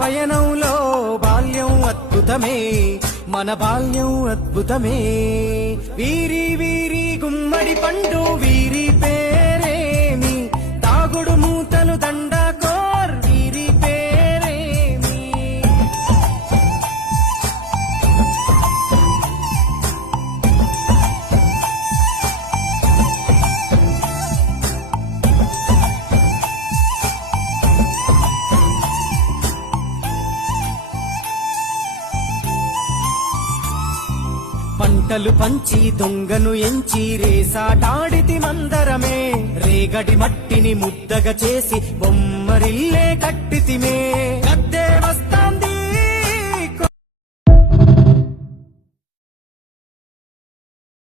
పయనంలో బాల్యం అద్భుతమే, మన బాల్యం అద్భుతమే. వీరి వీరి గుమ్మడి పండు వీరి పేరేమి, తాగుడు మూతలు దండకోర్ వీరి పేరేమి. పంటలు పంచి దొంగను ఎంచి రేసాటాడితి మందరమే, రేగడి మట్టిని ముద్దగా చేసి బొమ్మరిల్లే కట్టితిమే. గద్దే వస్తే